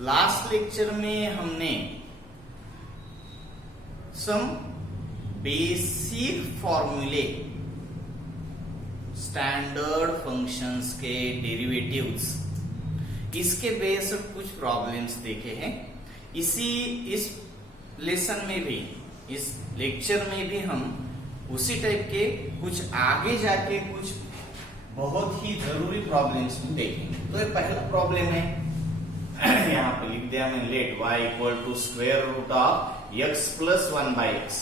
Last lecture में हमने some basic फॉर्मूले स्टैंडर्ड फंक्शंस के डेरिवेटिव्स इसके बेस्ड कुछ प्रॉब्लम्स देखे हैं। इस लेसन में भी, इस लेक्चर में भी हम उसी टाइप के कुछ आगे जाके कुछ बहुत ही जरूरी प्रॉब्लम्स देखेंगे। तो ये पहला प्रॉब्लम है, यहाँ पे लिख दिया मैंने, let y equal to square root of x plus 1 by x.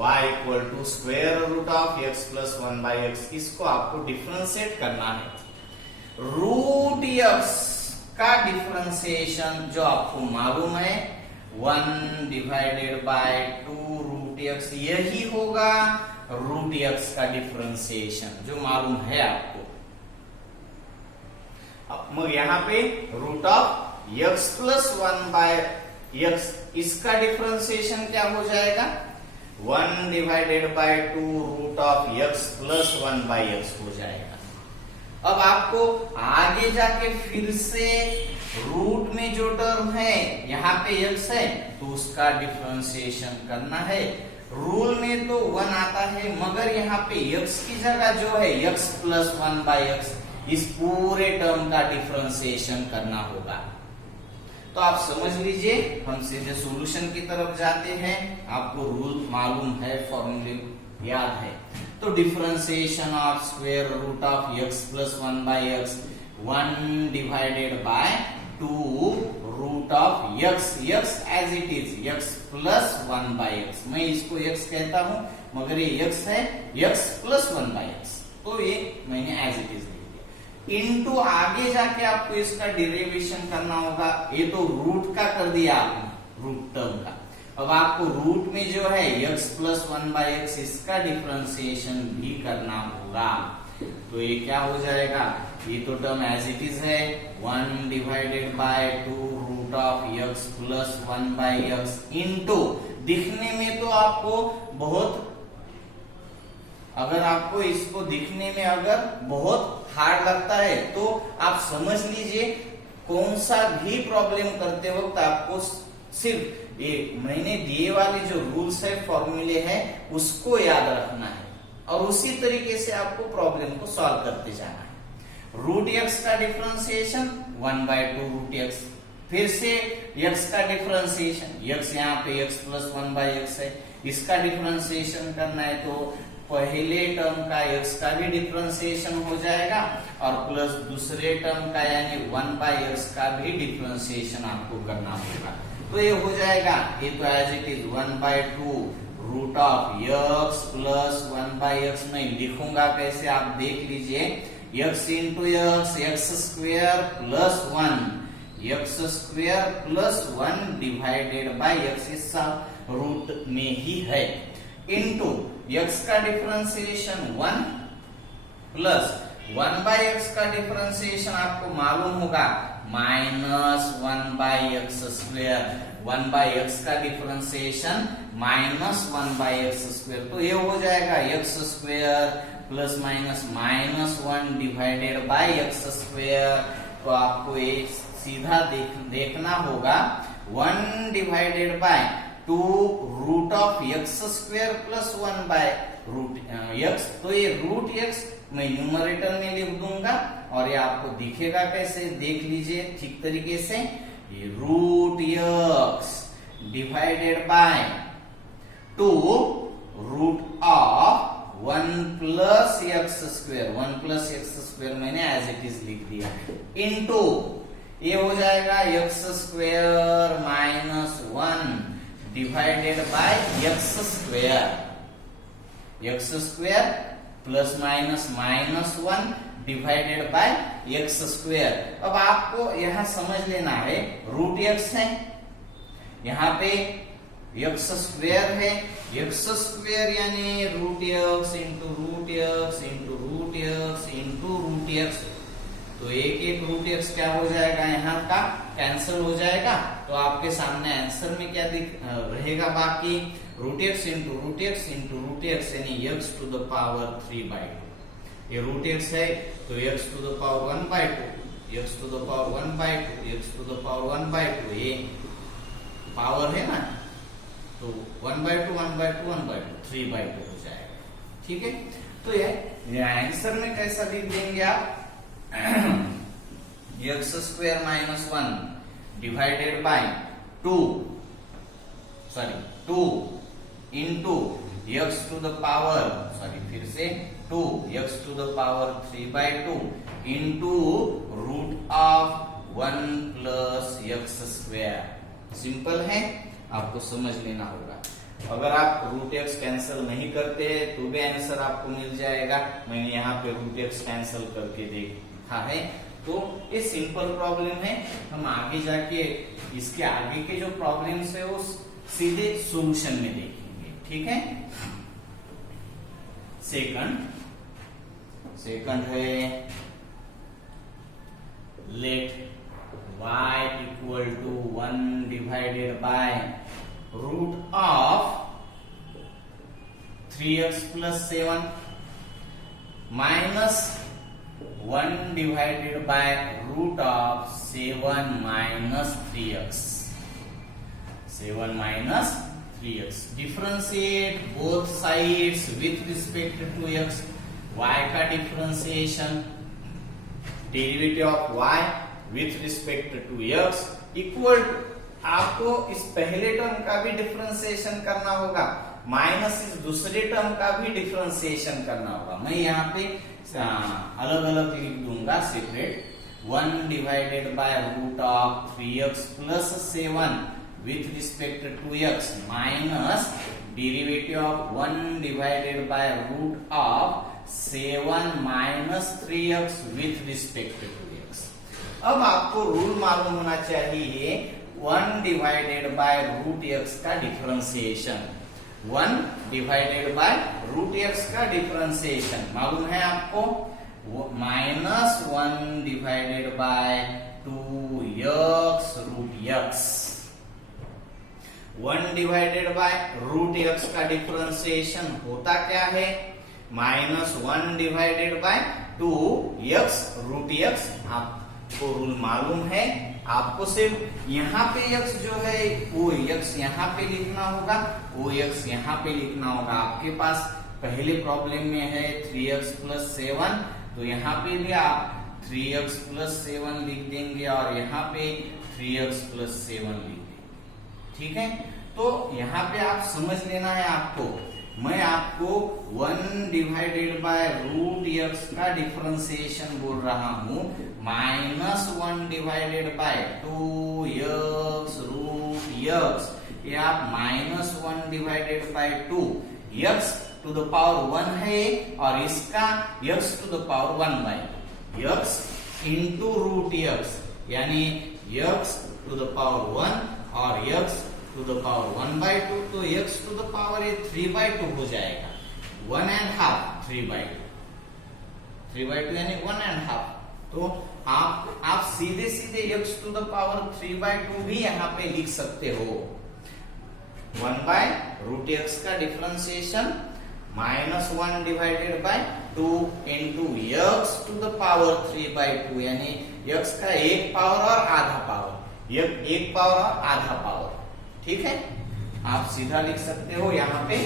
y equal to square root of x plus 1 by x. इसको आपको डिफरेंशिएट करना है। रूट x का डिफरेंशिएशन जो आपको मालूम है 1 डिवाइडेड बाय 2 रूट x, यही होगा रूट x का डिफरेंशिएशन जो मालूम है आपको। अब यहाँ पे root of x plus 1 by x, इसका डिफरेंशिएशन क्या हो जाएगा 1 divided by 2 root of x plus 1 by x हो जाएगा। अब आपको आगे जाके फिर से रूट में जो टर्म है यहाँ पे x है तो उसका डिफरेंशिएशन करना है। रूल में तो 1 आता है, मगर यहाँ पे x की जगह जो है x प्लस 1 बाई एक्स, इस पूरे टर्म का डिफरेंशिएशन करना होगा। तो आप समझ लीजिए, हम सीधे सॉल्यूशन की तरफ जाते हैं। आपको रूल मालूम है, फॉर्मूले याद है। तो differentiation of square root of x plus 1 by x 1 divided by 2 root of x as it is x plus 1 by x. मैं इसको x कहता हूं मगर ये x है x प्लस 1 बाई एक्स, तो ये मैंने एज इट इज लिख दिया। इनटू आगे जाके आपको इसका डेरिवेशन करना होगा। ये तो रूट का कर दिया आपने, रूट टर्म का। अब आपको रूट में जो है x प्लस 1 बाई एक्स, इसका डिफरेंशिएशन भी करना होगा। तो ये क्या हो जाएगा, ये तो टर्म एज इट इज है 1 divided by 2 root of x plus 1 by x into, दिखने में तो आपको बहुत, अगर आपको इसको दिखने में अगर बहुत हार्ड लगता है तो आप समझ लीजिए कौन सा भी प्रॉब्लम करते वक्त आपको सिर्फ ये मैंने दिए वाले जो रूल्स है, फॉर्मूले है, उसको याद रखना है और उसी तरीके से आपको प्रॉब्लम को सॉल्व करते जाना है। रूट x का डिफरेंशिएशन 1 बाय 2 रूट x, फिर से x का डिफरेंशिएशन, x यहाँ पे x प्लस 1 बाय एक्स है, इसका डिफरेंशिएशन करना है तो पहले टर्म का x का भी डिफरेंशिएशन हो जाएगा और प्लस दूसरे टर्म का यानी 1 बाय x का भी डिफरेंशिएशन आपको करना होगा। तो ये हो जाएगा, ये तो as it is 1 by 2 root of x plus 1 by x. मैं लिखूंगा कैसे आप देख लीजिए, x into x square plus 1 x square plus 1 divided by x, इस रूट में ही है, इंटू x का डिफरेंशिएशन 1 प्लस 1 बाई एक्स का डिफरेंशिएशन आपको मालूम होगा minus 1 by x square. 1 by x का differentiation minus 1 by x square, तो ये हो जाएगा x square plus minus minus 1 divided by x square. तो आपको ये सीधा देखना होगा 1 divided by 2 root of x square plus 1 by root x। तो ये रूट x मैं न्यूमरेटर में लिख दूंगा और ये आपको दिखेगा कैसे, देख लीजिए ठीक तरीके से, ये root x divided by 2 root of 1 plus x square, 1 plus x square मैंने एज इट इज लिख दिया, इनटू ये हो जाएगा x square minus 1 divided by x square, x square plus minus minus 1 divided by x square. अब आपको यहां समझ लेना है, रूट x है, यहाँ पे x स्क्वेयर है, x स्क्वेयर यानी root x into root x into root x into root x। तो एक एक रूट x क्या हो जाएगा, यहाँ का कैंसिल हो जाएगा। तो आपके सामने आंसर में क्या रहेगा, बाकी root x into root x into root x यानी x to the power 3 by 2। ये रूट x है तो x to the power 1 by 2 x to the power 1/2, x to the power 1/2, ये पावर है ना, तो 1/2 1/2 1/2 3/2 हो जाएगा। ठीक है, तो ये आंसर में कैसा लिख देंगे आप, x² - 1 divided by 2 into x to the power, फिर से 2 x to the power 3/2 into root of 1 plus x²। Simple है, आपको समझ लेना होगा। अगर आप रूट एक्स कैंसिल नहीं करते तो भी आंसर आपको मिल जाएगा। मैंने यहाँ पे रूट एक्स कैंसिल करके देखा है, तो ये सिंपल प्रॉब्लम है। हम आगे जाके इसके आगे के जो प्रॉब्लम्स है वो सीधे सॉल्यूशन में देखेंगे। ठीक है, सेकंड है let y equal to 1 divided by root of 3x plus 7 minus 1 divided by root of 7 minus 3x, 7 minus 3x। Differentiate both sides with respect to x। y का differentiation, derivative of y with respect to x equal to, आपको इस पहले term का भी differentiation करना होगा, minus इस दूसरे टर्म का भी डिफरेंशिएशन करना होगा। मैं यहाँ पे अलग अलग लिख दूंगा separate. 1 divided by root of 3x plus 7 with respect to x minus derivative of 1 divided by root of 7 minus 3x with respect to x। अब आपको रूल मालूम होना चाहिए 1 डिवाइडेड बाय रूट एक्स का differentiation, 1 divided by root x का differentiation मालूम है आपको, minus 1 divided by 2x root x. 1 divided by root x का डिफरेंशिएशन होता क्या है, minus 1 divided by 2x root x. आपको रूल मालूम है, आपको सिर्फ यहाँ पे x जो है वो x यहाँ पे लिखना होगा, वो x यहाँ पे लिखना होगा। आपके पास पहले प्रॉब्लम में है 3x प्लस 7, तो यहाँ पे भी आप 3x प्लस 7 लिख देंगे और यहाँ पे 3x प्लस 7 लिख देंगे। ठीक है, तो यहाँ पे आप समझ लेना है आपको, मैं आपको 1 डिवाइडेड बाय रूट एक्स का डिफरेंशिएशन बोल रहा हूं, minus 1 divided by 2x root x, ये आप minus 1 divided by 2 x to the power 1 है और इसका x to the power 1 by x into root x, यानी x टू द पावर 1 और x टू द पावर 1/2, तो x टू द पावर 3/2 हो जाएगा, 1.5 3/2 यानी 1.5। तो आप सीधे सीधे x टू द पावर 3/2 भी यहाँ पे लिख सकते हो। 1/√x का differentiation minus 1 divided by 2 into x to the power 3/2, यानी x का एक पावर और आधा पावर, एक पावर और आधा पावर। ठीक है, आप सीधा लिख सकते हो। यहाँ पे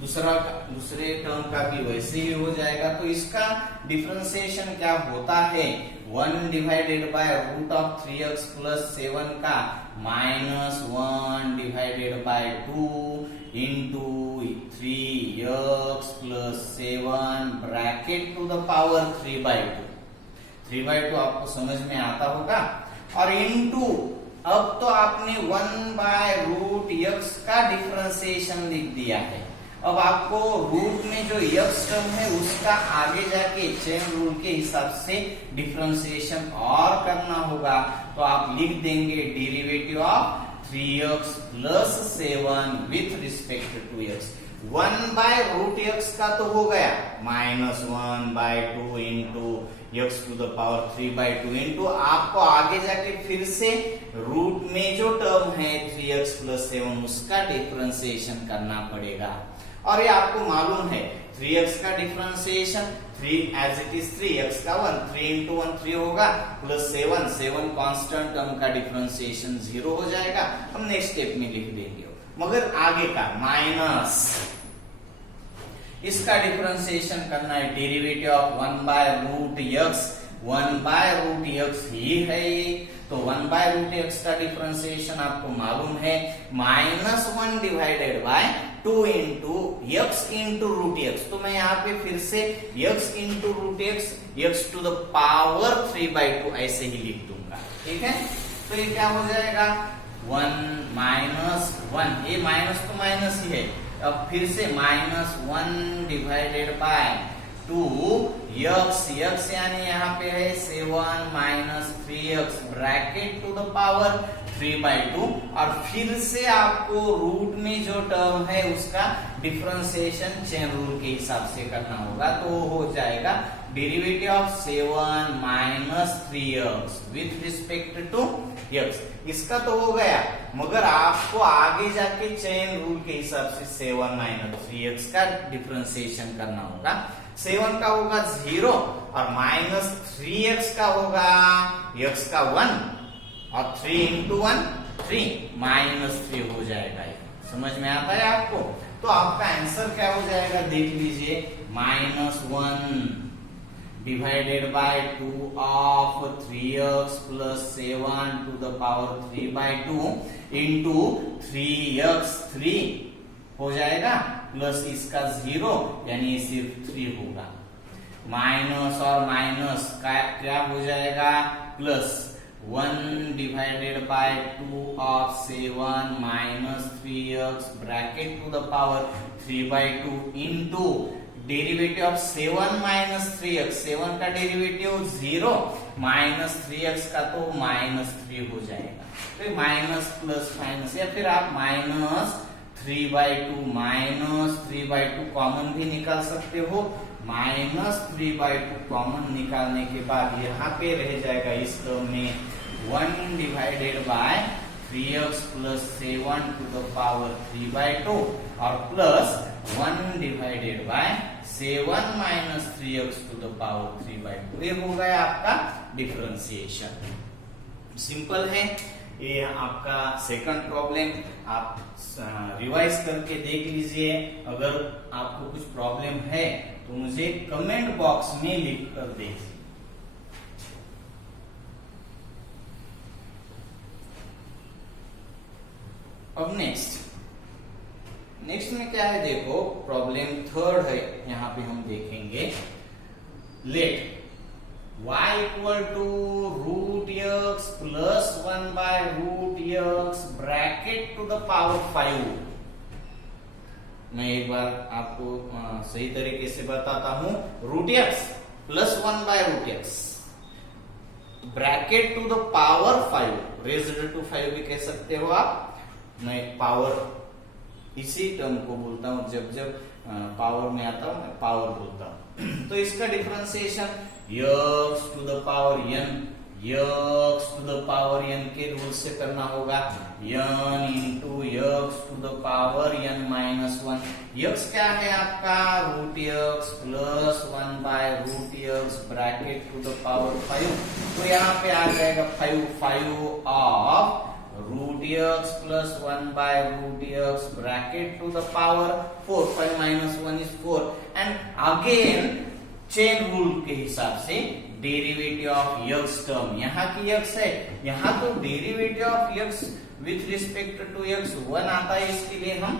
दूसरे टर्म का भी वैसे ही हो जाएगा। तो इसका डिफरेंशिएशन क्या होता है, 1 divided by root of 3x plus 7 का minus 1 divided by 2 into 3x plus 7 bracket to the power 3/2। 3/2 आपको समझ में आता होगा, और इंटू अब तो आपने 1/√x का डिफरेंशिएशन लिख दिया है। अब आपको रूट में जो x टर्म है उसका आगे जाके चेन रूल के हिसाब से डिफरेंशिएशन और करना होगा। तो आप लिख देंगे derivative of 3x plus 7 with respect to x। 1/√x का तो हो गया, minus 1/2 into x to the power 3/2 into आपको आगे जाके फिर से रूट में जो टर्म है 3x प्लस 7 उसका डिफरेंशिएशन करना पड़ेगा। और ये आपको मालूम है 3x का differentiation 3 as it is 3 x का 1 3 into 1 3 होगा प्लस 7 7 कांस्टेंट टर्म का डिफरेंशिएशन 0 हो जाएगा। हम नेक्स्ट स्टेप में लिख देंगे। मगर आगे का माइनस इसका डिफरेंशिएशन करना है, derivative of 1 by root x 1 by root x ही है ये, तो 1 बाय रूट x का डिफरेंशिएशन आपको मालूम है minus 1 divided by 2 into x into root x। तो मैं यहाँ पे फिर से x into root x to the power 3/2 ऐसे ही लिख दूंगा, ठीक है। तो ये क्या हो जाएगा 1 माइनस 1, ये माइनस तो माइनस ही है, अब फिर से माइनस 1 डिवाइडेड बाय 2 x यानी यहाँ पे है 7 minus 3x bracket to the power 3/2, और फिर से आपको रूट में जो टर्म है उसका डिफरेंशिएशन चेन रूल के हिसाब से करना होगा। तो हो जाएगा derivative of 7 minus 3x with respect to x। इसका तो हो गया, मगर आपको आगे जाके चेन रूल के हिसाब से 7 माइनस 3x का डिफरेंशिएशन करना होगा। 7 का होगा 0 और माइनस 3x का होगा x का 1 और 3 इंटू 1 3 माइनस 3 हो जाएगा। समझ में आता है आपको? तो आपका आंसर क्या हो जाएगा देख लीजिए, minus 1 divided by 2 of 3x plus 7 to the power 3/2 into 3x 3 हो जाएगा प्लस इसका 0 यानी सिर्फ 3 होगा। माइनस और माइनस का क्या हो जाएगा plus 1 divided by 2 of 7 minus 3x bracket to the power 3/2 into derivative of 7 minus 3x, 7 का डेरिवेटिव 0 माइनस 3x का तो माइनस 3 हो जाएगा। तो माइनस प्लस माइनस, या फिर आप माइनस 3/2 कॉमन भी निकाल सकते हो। माइनस 3/2 कॉमन निकालने के बाद यहाँ पे रह जाएगा इस टर्म में 1 divided by 3x plus 7 to the power 3/2 और plus 1 divided by 7 minus 3x to the power 3/2। ये हो गया आपका डिफरेंशिएशन। सिंपल है ये आपका सेकंड प्रॉब्लम। आप रिवाइज करके देख लीजिए। अगर आपको कुछ प्रॉब्लम है तो मुझे कमेंट बॉक्स में लिख कर दीजिए। अब नेक्स्ट में क्या है देखो, प्रॉब्लम थर्ड है, यहाँ पे हम देखेंगे। Let y equal to root x plus 1 by root x bracket to the power 5। मैं एक बार आपको सही तरीके से बताता हूं। Root x plus 1 by root x bracket to the power 5 raised to 5 भी कह सकते हो आप। मैं पावर इसी टर्म को बोलता हूं, जब पावर में आता हूं मैं पावर बोलता हूं। तो इसका differentiation x to the power n, x to the power n के रूल से करना होगा। n into x to the power n minus 1। x क्या है आपका root x plus 1 by root x bracket to the power 5। तो यहाँ पे आ जाएगा 5 of root x plus 1 by root x bracket to the power 4। 5 minus 1 is 4 and again chain rule के हिसाब से डेरिवेटिव ऑफ x टर्म, यहाँ की x है, यहाँ तो derivative of x with respect to x 1 आता है। इसके लिए हम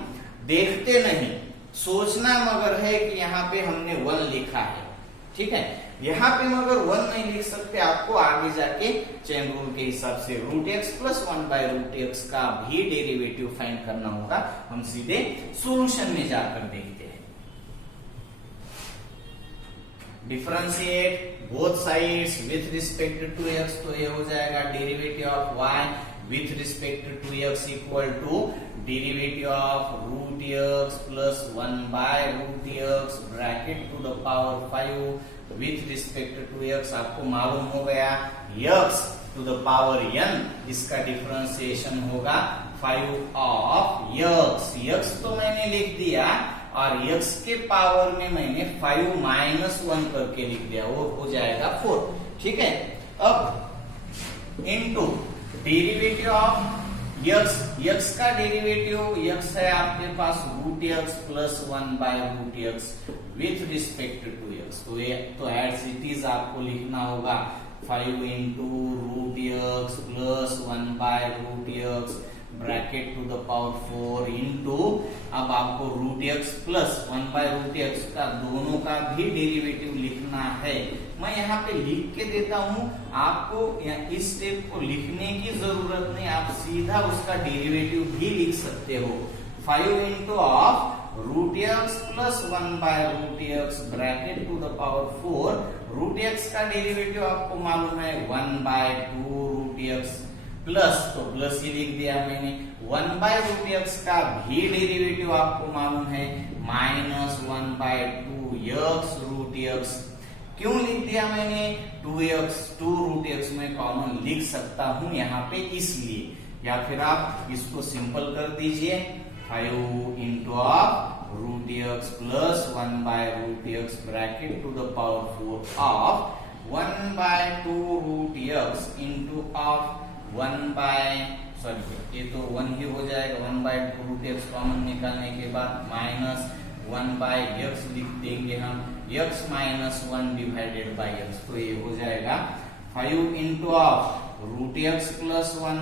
देखते नहीं, सोचना मगर है कि यहाँ पे हमने 1 लिखा है, ठीक है। यहाँ पे मगर 1 नहीं लिख सकते, आपको आगे जाके चेन रूल के हिसाब से root x plus 1 by root x का भी डेरिवेटिव फाइंड करना होगा। हम सीधे सॉल्यूशन में जाकर देखते हैं। Differentiate both sides with respect to x, तो ये हो जाएगा derivative of y with respect to x equal to derivative of root x plus 1 by root x bracket to the power 5 with respect to x। आपको मालूम हो गया x to the power n, इसका differentiation होगा 5 of x। x तो मैंने लिख दिया और x के पावर में मैंने 5 माइनस 1 करके लिख दिया, वो हो जाएगा 4। ठीक है, अब इनटू डेरिवेटिव ऑफ x का डेरिवेटिव x है आपके पास root x plus 1 by root x with respect to x। तो एज इट इज आपको लिखना होगा 5 into root x plus 1 by root x bracket to the power 4 into, अब आपको root x plus 1 by root x का दोनों का भी डेरिवेटिव लिखना है। मैं यहाँ पे लिख के देता हूँ, आपको इस स्टेप को लिखने की जरूरत नहीं, आप सीधा उसका डेरिवेटिव भी लिख सकते हो। 5 into of root x plus 1 by root x bracket to the power 4, root x का डेरिवेटिव आपको मालूम है 1 बाय 2 रूट x प्लस, तो प्लस ही लिख दिया मैंने, 1 बाय रूट x का भी डेरिवेटिव आपको मालूम है minus 1 bye 2x root x। क्यों लिख दिया मैंने 2x, 2 रूट x में कॉमन लिख सकता हूं यहाँ पे इसलिए, या फिर आप इसको सिंपल कर दीजिए 5 into of root x plus 1 by root x bracket to the power 4 of 1 by 2 root x into of 1 by, sorry ये तो 1 ही हो जाएगा, 1 बाय 2 रूट x कॉमन निकालने के बाद माइनस 1 बाय x लिख देंगे हम, x minus 1 divided by x, तो ये हो जाएगा 5 into of root x plus 1